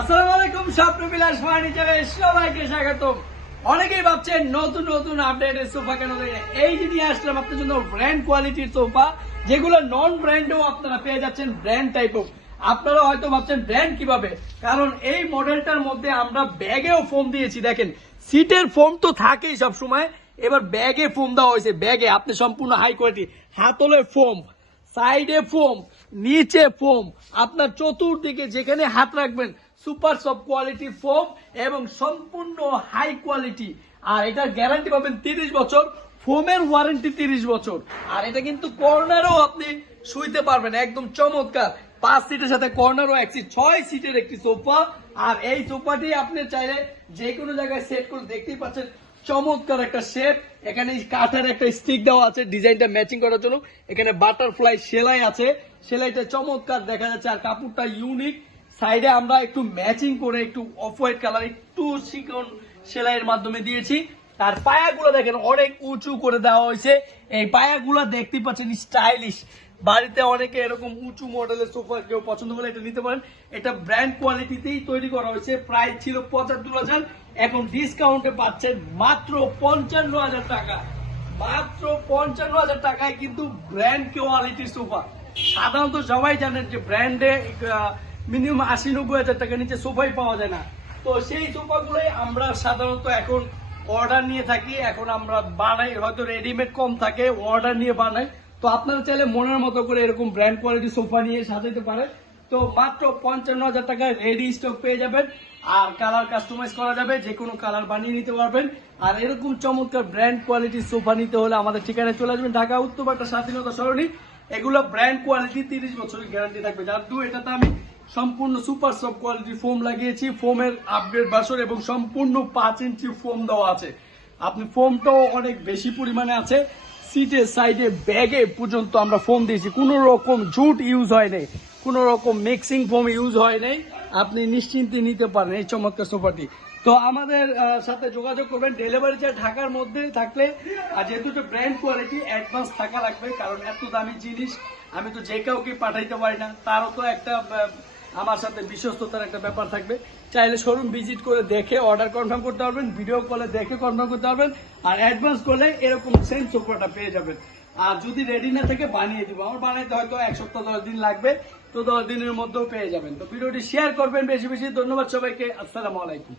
আসসালামু আলাইকুম, স্বপ্নবিলাস ফার্নিচারে সবাইকে স্বাগতম। অনেকেই ভাবছেন নতুন নতুন আপডেটের সোফা কেন দেয়। এই যে নিয়ে আসলাম আপনার জন্য ব্র্যান্ড কোয়ালিটির সোফা, যেগুলো নন ব্র্যান্ডও আপনারা পেয়ে যাচ্ছেন ব্র্যান্ড টাইপও। আপনারা হয়তো ভাবছেন ব্র্যান্ড কিভাবে, কারণ এই মডেলটার মধ্যে আমরা ব্যাগেও ফোম দিয়েছি। দেখেন, সিটের ফোম তো থাকেই সব সময়, এবার ব্যাগে ফোম দেওয়া হয়েছে। ব্যাগে আপনি সম্পূর্ণ হাই কোয়ালিটি, হাতলের ফোম, সাইডে ফোম, নিচে ফোম, আপনার চতুর্দিকে যেখানে হাত রাখবেন সুপার সফট কোয়ালিটি ফোম এবং সম্পূর্ণ হাই কোয়ালিটি। আর এটার গ্যারান্টি পাবেন 30 বছর, ফোমের ওয়ারেন্টি 30 বছর। আর এটা কিন্তু কর্নারও আপনি শুইতে পারবেন, একদম চমৎকার। 5 সিটের সাথে কর্নারও 1 সিট, 6 সিটের একটি সোফা। আর এই সোফাটি আপনি চাইলে যে কোনো জায়গায় সেট করে, দেখতেই পাচ্ছেন চমৎকার একটা শেপ। এখানে কাঠের একটা স্টিক দেওয়া আছে ডিজাইনটা ম্যাচিং করার জন্য। এখানে বাটারফ্লাই সেলাই আছে, সেলাইটা চমৎকার দেখা যাচ্ছে। আর কাপড়টা ইউনিক। সাইডে আমরা একটু ম্যাচিং করে একটু অফ হোয়াইট কালার একটু চিকন সেলাইয়ের মাধ্যমে দিয়েছি। আর পায়াগুলো দেখেন অনেক উঁচু করে দেওয়া হয়েছে। এই পায়াগুলো দেখতে পাচ্ছেন স্টাইলিশ। বাড়িতে অনেকে এরকম উঁচু মডেলের সোফা কেউ পছন্দ করে এটা নিতে পারেন। এটা ব্র্যান্ড কোয়ালিটিতেই তৈরি করা হয়েছে। প্রাইস ছিল ৭৫,০০০, এখন ডিসকাউন্টে পাচ্ছেন মাত্র ৫৫,০০০ টাকা। মাত্র ৫৫,০০০ টাকায় কিন্তু ব্র্যান্ড কোয়ালিটির সোফা। সাধারণত সবাই জানেন যে ব্র্যান্ডে মিনিমাম ৮০-৯০ হাজার টাকা নিচে সোফাই পাওয়া যায় না। তো সেই সোফাগুলোই আমরা সাধারণত এখন অর্ডার নিয়ে থাকি। এখন আমরা বানাই, হয়তো রেডিমেড কম থাকে, অর্ডার নিয়ে বানাই। তো আপনারা চাইলে মনের মতো করে এরকম ব্র্যান্ড কোয়ালিটি সোফা নিয়ে সাজাইতে পারেন। তো মাত্র ৫৫,০০০ টাকায় রেডি স্টক পেয়ে যাবেন। আর কালার কাস্টমাইজ করা যাবে, যে কোনো কালার বানিয়ে নিতে পারবেন। আর এরকম চমৎকার ব্র্যান্ড কোয়ালিটির সোফা নিতে হলে আমাদের ঠিকানায় চলে আসবেন, ঢাকা উত্তরপাড়া স্বাধীনতা সরণি। এগুলো ব্র্যান্ড কোয়ালিটি, 30 বছরের গ্যারান্টি থাকবে। যার এটাতে আমি সম্পূর্ণ সুপার সফট কোয়ালিটির ফোম লাগিয়েছি, ফোমের আপগ্রেড ভার্সন এবং সম্পূর্ণ 5 ইঞ্চি ফোম দেওয়া আছে। আপনি ফোমটাও অনেক বেশি পরিমাণে আছে। সিটের সাইডে ব্যাগে পর্যন্ত আমরা ফোম দিয়েছি, কোনো রকম জুট ইউজ হয় নাই, কোনো রকম মিক্সিং ফোম ইউজ হয় নাই। আপনি নিশ্চিন্তে নিতে পারেন এই চমৎকার সোফাটি। তো আমাদের সাথে যোগাযোগ করবেন। ডেলিভারি চার্জ ঢাকার মধ্যে থাকলে, আর যেহেতু এটা ব্র্যান্ড কোয়ালিটি, অ্যাডভান্স থাকা লাগবে, কারণ এত দামি জিনিস আমি তো যে কাউকে পাঠাইতে পারি না। তারও তো একটা আমার সাথে বিশ্বস্ততার একটা ব্যাপার থাকবে। চাইলে শোরুম ভিজিট করে দেখে অর্ডার কনফার্ম করতে পারবেন, ভিডিও কলে দেখে কনফার্ম করতে পারবেন। আর অ্যাডভান্স করলে এরকম সেম সোফাটা পেয়ে যাবেন। আর যদি রেডি না থেকে বানিয়ে দিব, আমার বানাইতে হয়তো 1 সপ্তাহ 10 দিন লাগবে, তো 10 দিনের মধ্যেও পেয়ে যাবেন। তো ভিডিওটি শেয়ার করবেন বেশি বেশি। ধন্যবাদ সবাইকে, আসসালামু আলাইকুম।